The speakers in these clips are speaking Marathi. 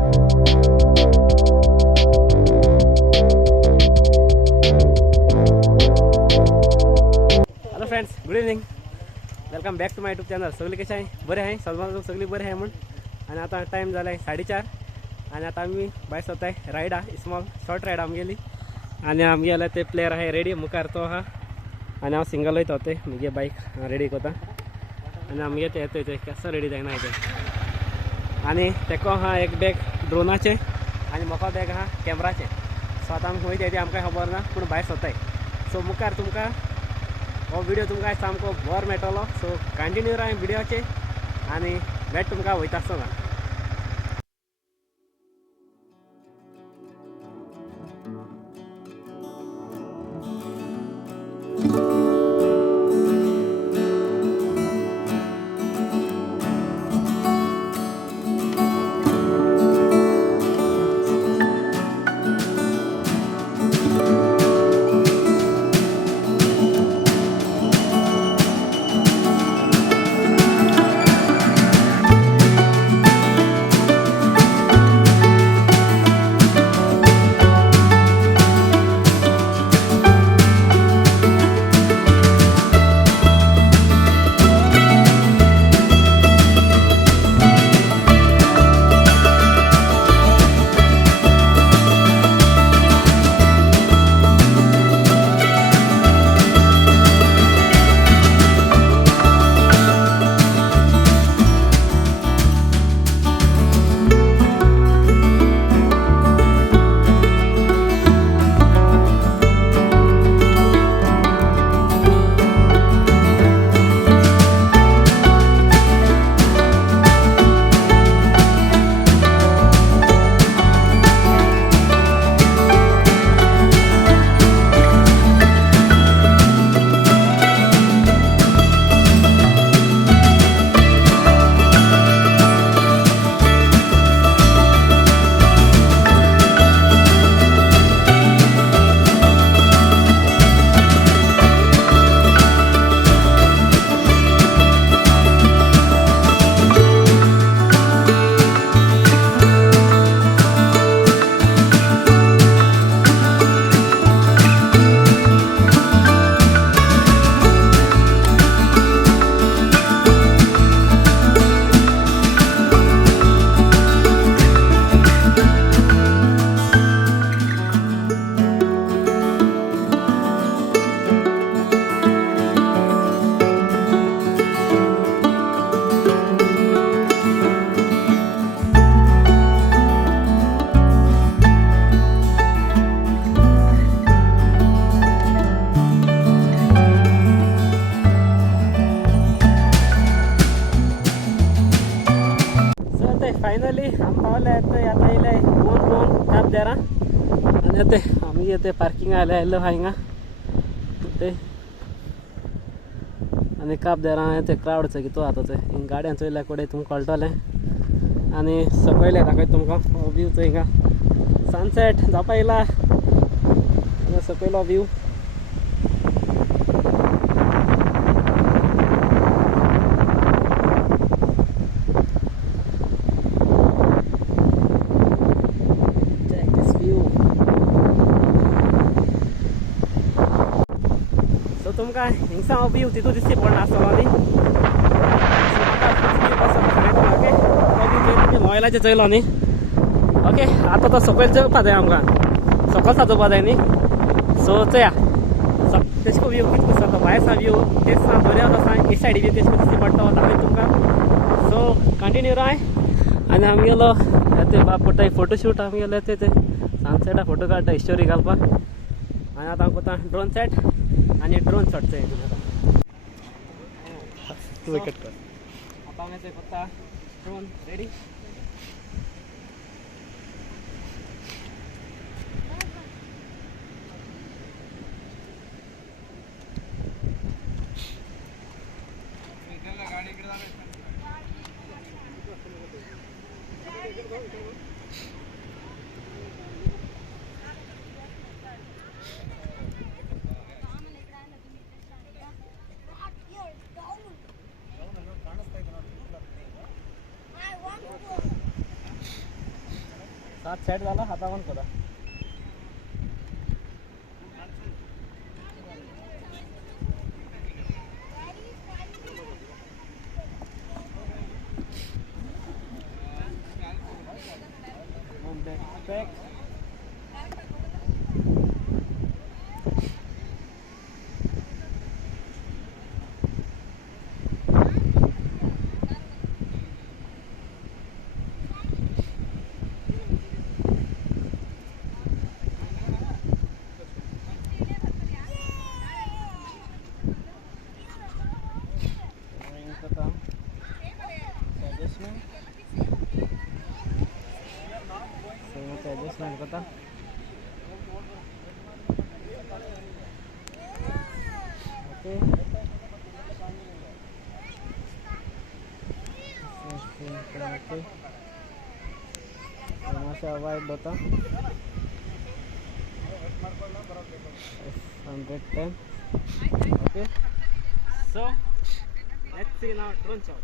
Hello friends, good evening. Welcome back to my YouTube channel. सगळे कसे आहे? बरे आहे. सलमान सगळे बरे आहे म्हणून. आणि आता टाईम झाला आहे 4:30. आणि आता आम्ही बाय स्वतः आहे राईडा स्मॉल शॉर्ट राईड आम्ही गेली. आणि आम्ही गेला ते प्लेयर आहे रेडी मुखार तो हा. आणि हांव सिंगल वयता होते म्हणजे बाईक रेडी करता. आणि आम्ही येते ते कसं रेडी जायना ते. आणि तेको हा एक बॅग ड्रोनाचे आणि म्हाका बॅग हा कॅमेराचे. सो आता आमी खंय ते आमकां खबर ना, पूण भायर स्वताय. सो मुखार तुमकां हो व्हिडिओ तुमकां सामको बोर मेळटलो. सो कंटिन्यू राहा व्हिडिओचे आणि भेट तुमकां वयता आसतना. फायनली आम्ही पावले आहेत. आता येयले दोन काप देरा. आणि येते आम्ही येते पार्किंग आयलो हांगा ते. आणि काप देरा ते क्राउडचं कितू आता ते गाड्यां चोयल्या कोडे तुमकां कळटलें. आणि सकयले दाखयता तुमकां व्ह्यूचो हिंगा सनसेट जावपा येयला. सकयलो व्यू तुमकां हिंगसा व्यू तितू दिसची पडना आसतलो न्ही. ओके तुमी मोबायलाचेर चयलो न्ही. ओके आतां तो सकयल चोवपा जाय आमकां. सकयल साजोवपा जाय न्ही. सो चया तेश को व्यू कितको दिसता भायर सा व्यू तेच सा दर्याव आसा एक सायडी व्यू तेश को दिसची पडटा दाखयता तुमकां. सो कंटिन्यू राय. आनी आमी गेलो ते बाप पडटा फोटोशूट आमी गेले ते सनसेटा फोटो काडटा हिस्टोरी घालपाक. आनी आतां हांव कोता ड्रोन सेट आणि ड्रोन शॉटचं आहे तू विकेट कर. आता आम्ही ते फक्त ड्रोन रेडी. गाडी इकडे सात सेट झाला हाता पण करा adjustment kata oke masih wide data 110 okay so let's see now drone shot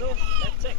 so let's check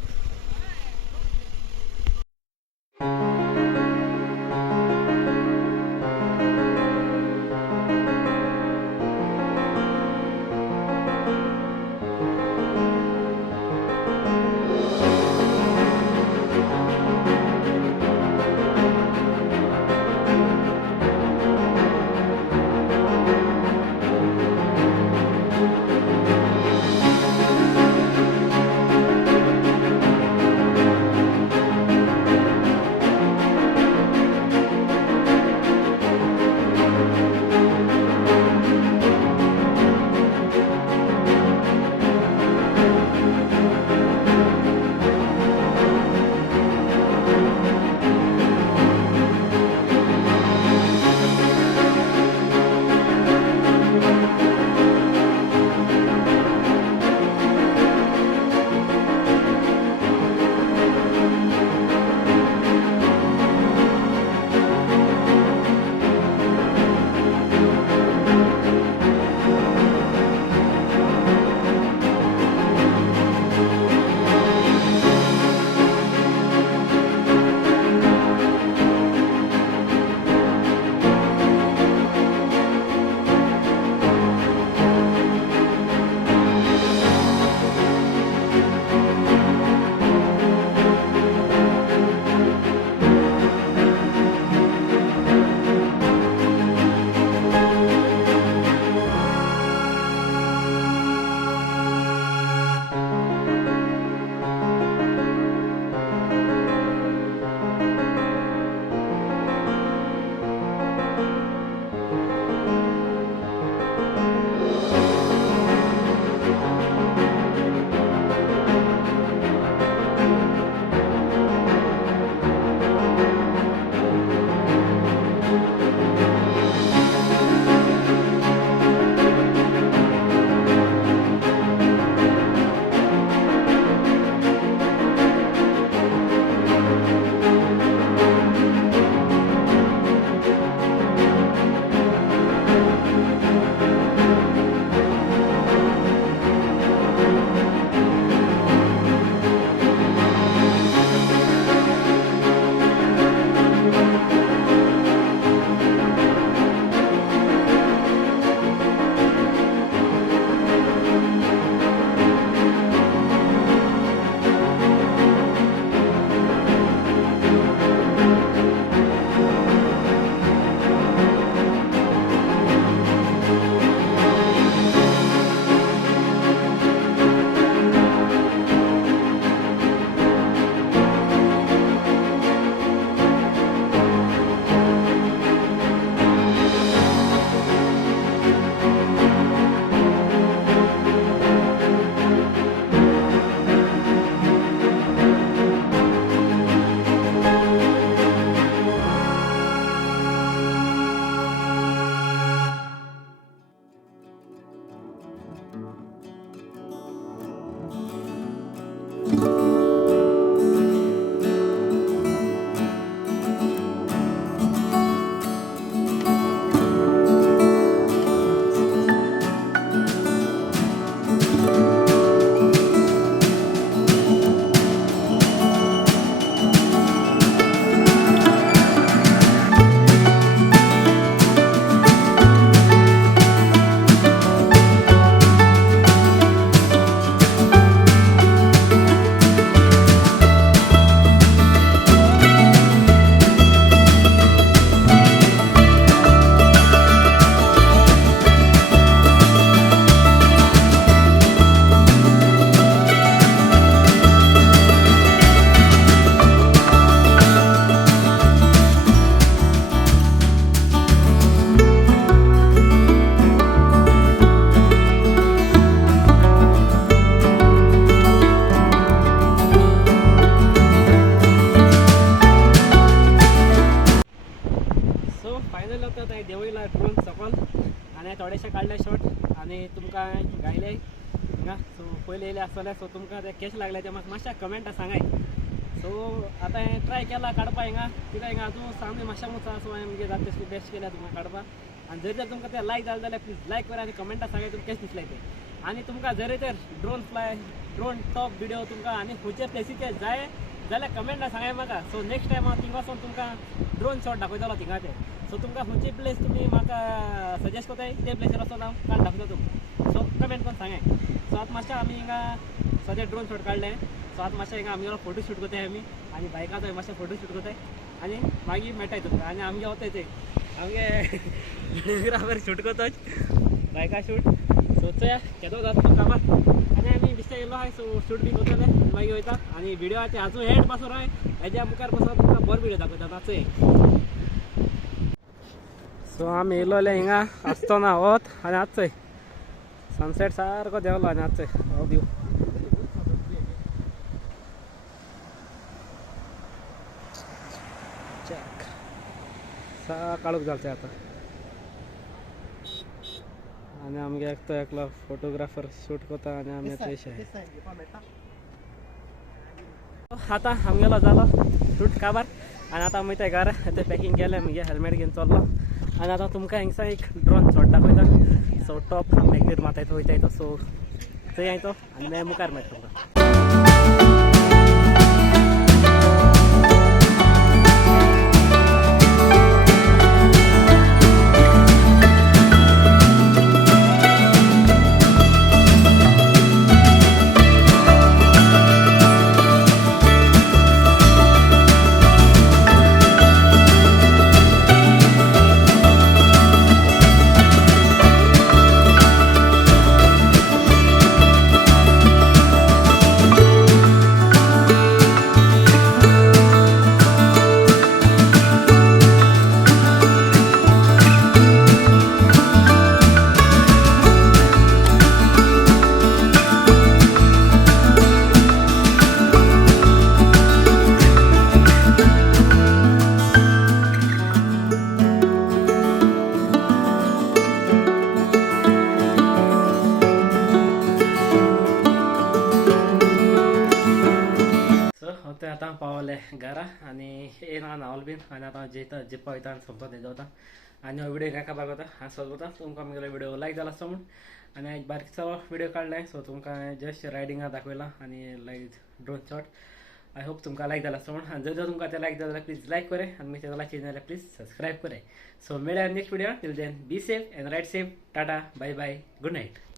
final होता देवळीला ड्रोन सकल आणि थोडेशे काढले शॉट आणि तुमका गायले हिंगा सो पहिले येयले आसतले सो तुमका ते कॅश लागले ते म्हाका मातशा कमेंटा सांगाय सो आता हे ट्राय केला काडपा हिंगा कित्याक हिंगा अजून सामने मातशा मुचा सो हांवें म्हणजे जाता तशें बेस्ट केल्या तुमकां काडपा आणि जर तुमकां ते लायक जालें जाल्यार प्लीज लायक करा आणि कमेंटा सांगाय तुमकां कशें दिसलें तें आणि तुमकां जर तर ड्रोन टॉप व्हिडिओ तुमकां आणि खंयचे प्लेसीचे जाय जाल्यार कमेंटा सांगाय म्हाका सो नेक्स्ट टायम हांव थिंगा वचून तुमकां ड्रोन शॉट दाखयतलो थिंगाचे सो तुमकां खंयची प्लेस तुमी म्हाका सजेस्ट कोताय ते प्लेसीर वचून हांव काड दाखयता तुमकां सो कमेंट करून सांगाय सो आतां मातशें आमी हिंगा सद्या ड्रोन शॉट काडले सो आतां मातशें हिंगा आमगेलो फोटो शूट कोताय आमी आनी बायकाचो मातशें फोटो शूट कोताय आनी मागीर मेळटाय तुमकां आनी आमगे वताय ते आमगे व्हिडिओग्राफर शूट कोताय बायका शूट सो चया केदो जाता तो कामार आनी आमी दिसता येयलो आहाय सो शूट बी कोतले मागीर वयता आनी व्हिडिओचे आजून एंड पासून राय हेज्या मुखार पासून तुमकां बरो व्हिडिओ दाखयता नाचय सो आमी येयलोले हिंगा आसतना वत आनी आजचय सनसेट सारको देंवलो आनी आजचय हो व्यू चॅक काळोख जालचें आतां आनी आमगे एकलो फोटोग्राफर शूट कोता आनी आमी तशें आतां आमगेलो जालो शूट काबार आनी आतां वयता घरा आतां पॅकींग केलें म्हगे हेल्मेट घेवन चल्लो आनी आतां तुमकां हिंगसा एक ड्रोन शॉट दाखयता सो टॉप मेगदीर मातायतो वयताय तो सो थंय हांय तो आनी मागीर मुखार मेळटा तुमकां आतां पावले घरा आनी येना न्हावल बीन आनी आतां जेयता जिप्पा वयता आनी सोंपता तेजो वता आनी हो व्हिडिओ काय खबर कोता हांव सोदता तुमकां म्हगेलो व्हिडिओ लायक जालो आसता म्हूण आनी हांवें बारीकसो व्हिडिओ काडलाय सो तुमकां जस्ट रायडिंगा दाखयला आनी लायक ड्रोन शॉट आय होप तुमकां लायक जालो आसता म्हूण आनी जर तुमकां ते लायक जाल्यार प्लीज लायक करे आनी म्हज्या चॅनला चेंज जाल्यार प्लीज सबस्क्रायब करे सो मेळया next video till then be safe and ride safe tata bye bye good night